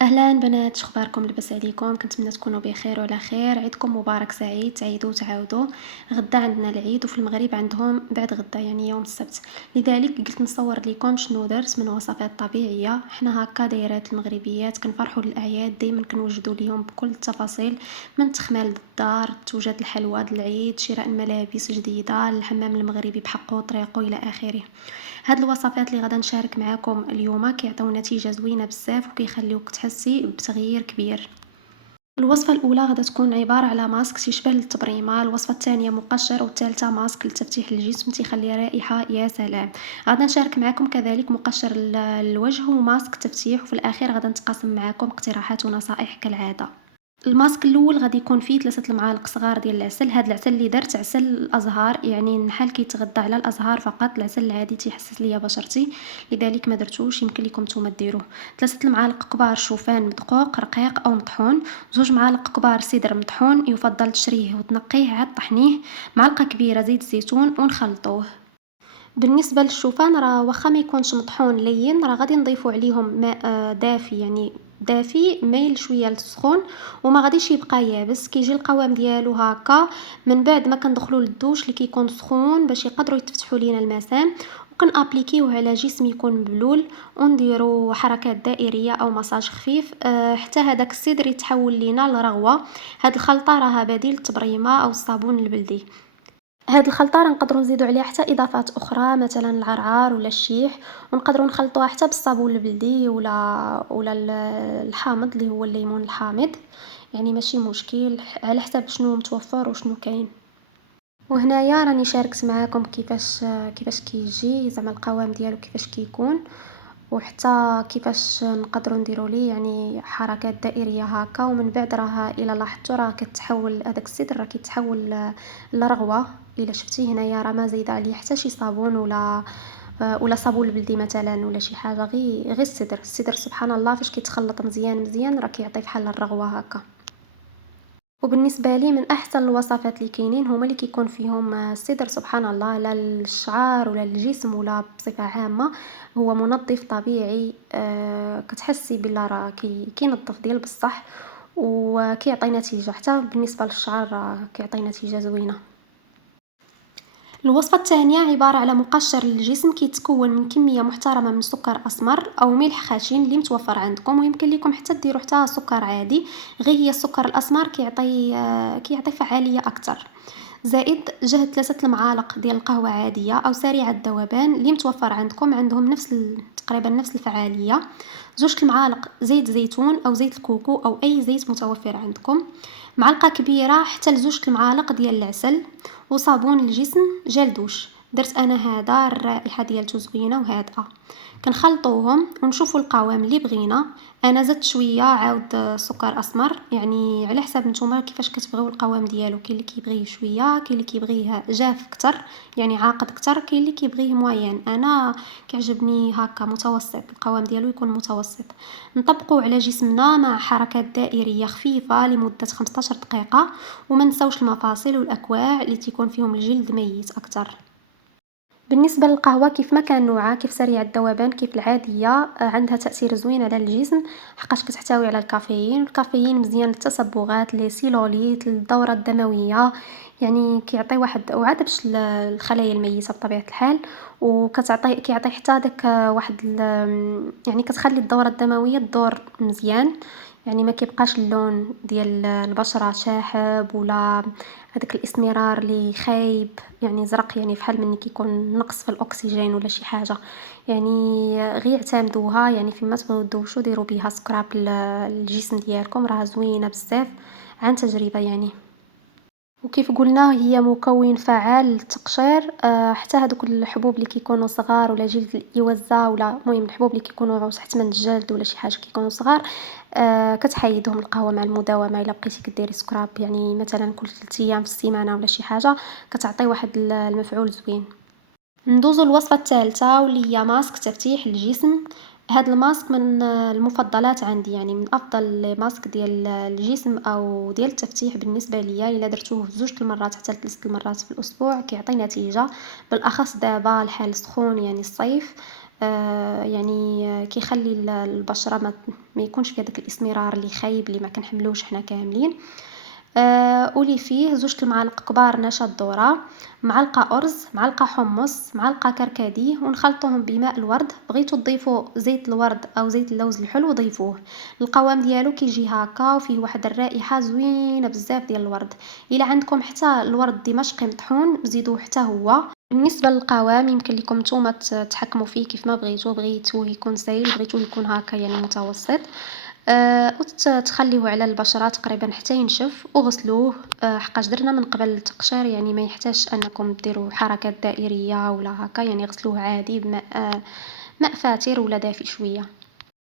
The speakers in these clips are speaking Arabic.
أهلا بنات، شخباركم؟ لباس عليكم؟ كنتمنى تكونوا بخير وعلى خير. عيدكم مبارك سعيد، تعيدوا وتعاودوا. غدا عندنا العيد وفي المغرب عندهم بعد غدا يعني يوم السبت. لذلك قلت نصور لكم شنو درت من وصفات طبيعيه. حنا هكا دايرات المغربيات كنفرحوا للاعياد، دائما كنوجدوا ليهم بكل التفاصيل، من تخمال الدار، توجد الحلوى د العيد، شراء الملابس جديده، الحمام المغربي بحقه طريقه الى اخره. هاد الوصفات اللي غادا نشارك معاكم اليوم كيعطيو نتيجه زوينه بزاف وكيخليوك تحسي بتغيير كبير. الوصفه الاولى غادا تكون عباره على ماسك تيشبه للتبريمه، الوصفه الثانيه مقشر، والثالثه ماسك لتفتيح الجسم تيخلي رائحه يا سلام. غادا نشارك معكم كذلك مقشر الوجه وماسك تفتيح، وفي الاخير غادا نتقاسم معكم اقتراحات ونصائح كالعاده. الماسك الاول غادي يكون فيه 3 المعالق صغار ديال العسل. هاد العسل اللي درت عسل الازهار، يعني النحال كيتغذى على الازهار فقط، العسل العادي تيحسس ليا بشرتي، لذلك ما درتوش، يمكن لكم نتوما ديروه. 3 المعالق كبار شوفان مدقوق رقيق او مطحون، 2 معالق كبار سدر مطحون، يفضل تشريه وتنقيه عاد طحنيه، معلقه كبيره زيت الزيتون ونخلطوه. بالنسبة للشوفان راه واخا ما يكونش مطحون لين، راه غادي نضيفو عليهم ماء دافي، يعني دافي مايل شويه للسخون، وما غاديش يبقى يابس، كيجي القوام ديالو هكا من بعد ما كندخلو للدوش اللي كيكون سخون باش يقدروا يتفتحوا لينا المسام، وكنابليكيوه على جسم يكون مبلول، ونديرو حركات دائريه او مساج خفيف حتى هذاك السدر يتحول لينا لرغوه. هاد الخلطه راها بديل التبريمه او الصابون البلدي. هاد الخلطة راه نقدروا نزيدوا عليها حتى اضافات اخرى، مثلا العرعار ولا الشيح، ونقدروا نخلطوها حتى بالصابون البلدي ولا الحامض اللي هو الليمون الحامض، يعني ماشي مشكل، على حسب شنو متوفر وشنو كاين. وهنايا راني شاركت معاكم كيفاش كيجي زعما القوام ديالو كيفاش كيكون، وحتى كيفاش نقدروا نديروا ليه يعني حركات دائريه هكا، ومن بعد راه الا لاحظتوا راه كتحول هذاك السدر راه كيتحول لرغوه. الا شفتي هنايا راه ما زايده عليه حتى شي صابون ولا صابون البلدي مثلا ولا شي حاجه، غير السدر سبحان الله فاش كيتخلط مزيان مزيان راه كيعطي بحال الرغوه هكا. وبالنسبة لي من أحسن الوصفات اللي كاينين هما اللي كيكون فيهم السدر سبحان الله، لا للشعر ولا للجسم ولا بصفة عامة، هو منظف طبيعي، كتحسي بلا راه كينظف ديال بصح، وكيعطي نتيجة حتى بالنسبة للشعر كيعطي نتيجة زوينة. الوصفة الثانية عبارة على مقشر للجسم كيتكون من كمية محترمة من سكر أسمر أو ملح خشن اللي متوفر عندكم، ويمكن لكم حتى ديروا حتى سكر عادي، غير هي السكر الأسمر كيعطي فعالية أكثر. زائد جهد 3 المعالق ديال القهوة عادية أو سريعة الذوبان اللي متوفر عندكم، عندهم تقريبا نفس الفعالية. 2 المعالق زيت زيتون أو زيت الكوكو أو أي زيت متوفر عندكم، معلقة كبيرة حتى ل2 المعالق ديال العسل، وصابون الجسم جل دوش. درت انا هذا، الرائحه ديالته زوينه وهادئه. كنخلطوهم ونشوفوا القوام اللي بغينا. انا زدت شويه عاود سكر اسمر، يعني على حساب نتوما كيفاش كتبغيو القوام ديالو، كاين اللي كيبغيه شويه، كاين اللي كيبغيه جاف اكثر يعني عاقد اكثر، كاين اللي كيبغيه موين. انا كيعجبني هكا متوسط، القوام ديالو يكون متوسط. نطبقوا على جسمنا مع حركات دائريه خفيفه لمده 15 دقيقه، وما نساوش المفاصل والاكواع اللي تيكون فيهم الجلد ميت اكثر. بالنسبة للقهوة كيف ما كان نوعها، كيف سريع الذوبان كيف العادية، عندها تأثير زوين على الجسم، حقاش كتحتوي على الكافيين، والكافيين مزيان للتصبغات، لسيلوليت، للدورة الدموية، يعني كيعطي واحد وعاد باش الخلايا الميتة بطبيعة الحال، كيعطي حتى داك واحد يعني كتخلي الدورة الدموية تدور مزيان، يعني ما كيبقاش اللون ديال البشرة شاحب ولا هذاك الاسمرار اللي خايب، يعني زرق، يعني فحال من كيكون نقص في الاكسجين ولا شي حاجه. يعني غير اعتمدوها، يعني فيما تبغيو دوشو ديروا بها سكراب للجسم ديالكم، راه زوينه بزاف عن تجربه يعني. وكيف قلنا هي مكون فعال للتقشير، حتى هذوك الحبوب اللي كيكونوا صغار ولا جلد الإوزة، ولا المهم الحبوب اللي كيكونوا تحت من الجلد ولا شي حاجه كيكونوا صغار، كتحيدهم القهوه مع المداومه. الا بقيتي كديري سكراب يعني مثلا كل 3 ايام في السيمانه ولا شي حاجه، كتعطي واحد المفعول زوين. ندوزو الوصفة الثالثة واللي هي ماسك تفتيح الجسم. هاد الماسك من المفضلات عندي، يعني من افضل الماسك ديال الجسم او ديال التفتيح بالنسبه ليا. الا درتوه 2 المرات حتى 3 المرات في الاسبوع كيعطي نتيجه، بالاخص دابا الحال سخون يعني الصيف، يعني كيخلي البشرة ما يكونش فيها داك الإسمرار اللي خايب اللي ما كنحملوش حنا كاملين. قولي فيه 2 المعالق كبار نشا الذرة، معلقة أرز، معلقة حمص، معلقة كركديه، ونخلطوهم بماء الورد. بغيتو تضيفوا زيت الورد أو زيت اللوز الحلو ضيفوه. القوام ديالو كيجي هاكا وفيه واحد الرائحة زوينة بزاف ديال الورد. إلا عندكم حتى الورد الدمشقي مطحون زيدوه حتى هو. بالنسبة للقوام يمكن لكم نتوما تحكموا فيه كيف ما بغيتو، بغيتوه يكون سايل، بغيتوه يكون هاكا يعني متوسط. تخليوه على البشرة تقريبا حتى ينشف وغسلوه. حقاش درنا من قبل التقشير يعني ما يحتاجش انكم ديروا حركات دائرية ولا هكا، يعني غسلوه عادي بماء ماء فاتر ولا دافي شوية.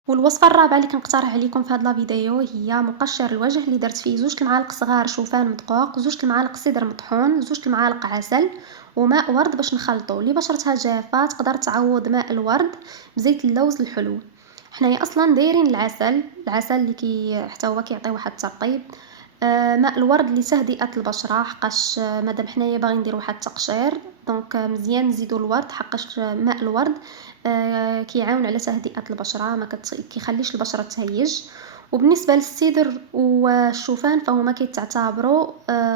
والوصفة الرابعة اللي كنقترح عليكم في هاد لا فيديو هي مقشر الوجه اللي درت فيه 2 المعالق صغار شوفان مدقوق، 2 المعالق سدر مطحون، 2 المعالق عسل، وماء ورد باش نخلطو. اللي بشرتها جافة تقدر تعوض ماء الورد بزيت اللوز الحلو. حنايا اصلا دايرين العسل اللي حتى هو كيعطي واحد الترطيب. ماء الورد لتهدئة البشرة حقاش مادام حنايا باغيين نديرو واحد التقشير، دونك مزيان نزيدو الورد حقاش ماء الورد كيعاون على تهدئة البشرة، ما كيخليش البشرة تهيج. وبالنسبة للسدر والشوفان فهما كيتعتبروا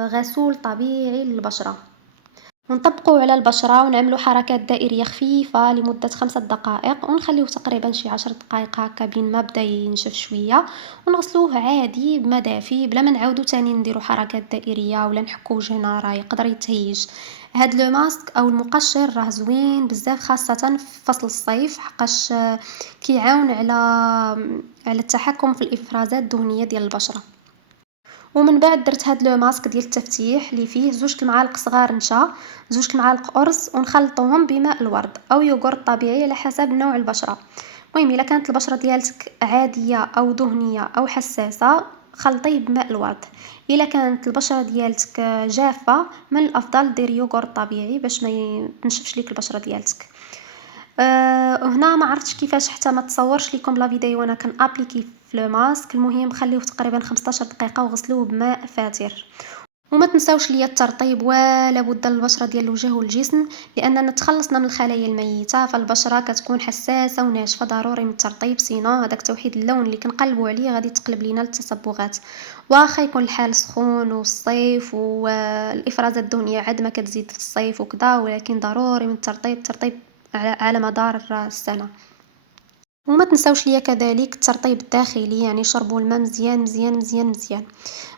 غسول طبيعي للبشرة. ونطبقوه على البشرة ونعملو حركات دائرية خفيفة لمدة 5 دقائق ونخليوه تقريبا شي 10 دقائق هكا بين ما بدا ينشف شوية، ونغسلوه عادي بما دافي بلا ما نعاودو تاني نديرو حركات دائرية ولا نحكو وجهنا راه يقدر يتهيج. هاد لو ماسك او المقشر راه زوين بزاف خاصة في فصل الصيف حقاش كيعاون على التحكم في الافرازات الدهنية ديال البشرة. ومن بعد درت هاد لو ماسك ديال التفتيح اللي فيه 2 المعالق صغار نشا، 2 المعالق أرز، ونخلطوهم بماء الورد أو يوغورت طبيعي على حسب نوع البشرة. المهم إلا كانت البشرة ديالتك عادية أو دهنية أو حساسة خلطيه بماء الورد. إلا كانت البشرة ديالتك جافة من الأفضل ديري يوغورت طبيعي باش ما تنشفش ليك البشرة ديالتك. هنا ما عرفتش كيفاش حتى ما تصورش لكم لا فيديو وانا كنابليكي في لو ماسك. المهم خليوه تقريبا 15 دقيقة وغسلوه بماء فاتر. وما تنساوش ليا الترطيب ولا بد للبشرة ديال الوجه والجسم، لاننا تخلصنا من الخلايا الميتة فالبشرة كتكون حساسة وناشفة، ضروري من الترطيب سينو هذاك توحيد اللون اللي كنقلبوا عليه غادي تقلب لينا التصبغات. واخا يكون الحال سخون والصيف والافرازات الدهنية عاد ما كتزيد في الصيف وكذا، ولكن ضروري من الترطيب على مدار السنة. وما تنساوش ليا كذلك الترطيب الداخلي، يعني شربوا الماء مزيان مزيان مزيان مزيان.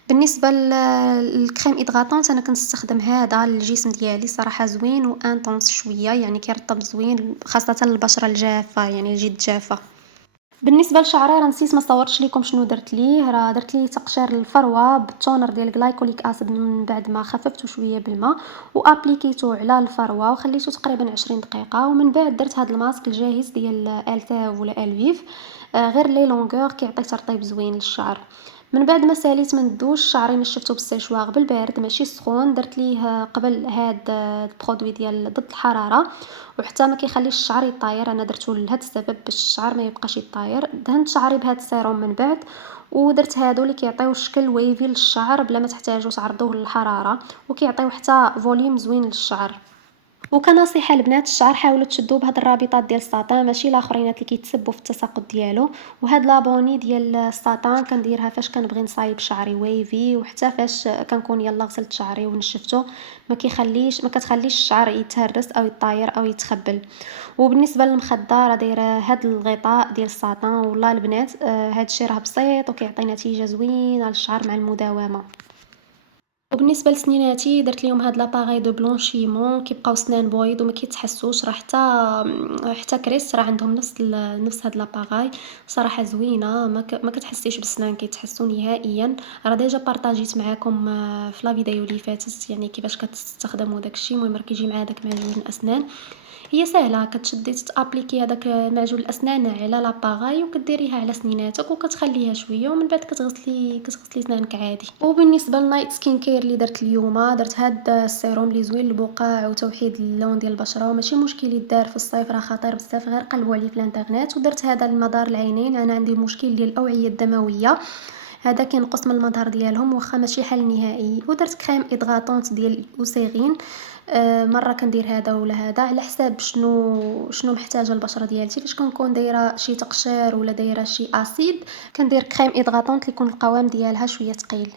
بالنسبة للكريم إدغاطونت أنا كنستخدم هذا للجسم ديالي صراحة زوين وانطونس شوية، يعني كيرطب زوين خاصة البشرة الجافة يعني الجد جافة. بالنسبه لشعري راه نسيت ما صورتش لكم شنو درت ليه. راه درت ليه تقشير الفروه بالتونر ديال غلايكوليك اسيد من بعد ما خففته شويه بالماء وابليكيتو على الفروه وخليته تقريبا 20 دقيقه. ومن بعد درت هذا الماسك الجاهز ديال التاف ولا الفيف، غير لي لونغور كيعطي ترطيب زوين للشعر. من بعد ما ساليت من الدوش شعري نشفته بالسيشواغ بالبارد ماشي سخون، درت ليه قبل هاد البرودوي ديال ضد الحراره وحتى ما كيخليش الشعر يطاير. انا درته لهذا السبب باش الشعر ما يبقاش يطاير. دهنت شعري بهذا السيروم من بعد ودرت هادو اللي كيعطيو شكل ويفي للشعر بلا ما تحتاجوا تعرضوه للحراره، وكيعطيو حتى فوليوم زوين للشعر. وكنصيحه البنات الشعر حاولوا تشدوه بهاد الرابطات ديال الساطان ماشي الاخرينات اللي كيتسبوا في التساقط ديالو. وهاد لابوني ديال الساطان كنديرها فاش كنبغي نصايب شعري ويفي وحتى فاش كنكون يلا غسلت شعري ونشفته. ما كتخليش الشعر يتهرس او يطاير او يتخبل. وبالنسبه للمخده راه دايره هاد الغطاء ديال الساطان والله البنات هاد الشيء راه بسيط وكيعطي نتيجه زوينه للشعر مع المداومه. وبالنسبه لسنيناتي درت ليهم هاد لاباغاي دو بلونشيمون كيبقاو سنان بويض وما كيتحسوش، راه حتى كريس راه عندهم نفس هاد لاباغاي. صراحه زوينه ما كتحسيش بالسنان كيتحسوا نهائيا. راه ديجا بارطاجيت معاكم في لا فيديو اللي فاتت يعني كيفاش كتستخدموا داكشي. المهم راه كيجي مع داك معجون الاسنان، هي ساهله كتشدي تابليكي هذاك معجون الاسنان على لاباغاي وكديريها على سنيناتك وكتخليها شويه ومن بعد كتغسلي سنانك عادي. وبالنسبه للنايت سكين كير اللي درت اليوم درت هاد السيروم اللي زوين للبقع وتوحيد اللون ديال البشره وماشي مشكل يدار في الصيف راه خطير بزاف غير قلبوا عليه في الانترنت. ودرت هذا لمدار العينين، انا عندي مشكل ديال الاوعيه الدمويه هذا كينقص من المظهر ديالهم واخا ماشي حل نهائي. ودرت كريم إضغاطونط ديال أوسيغين، مرة كندير هذا ولا هذا على حساب شنو محتاجة البشرة ديالتي. فاش كنكون دايرة شي تقشير ولا دايرة شي أسيد كندير كريم إضغاطونط اللي يكون القوام ديالها شوية ثقيل.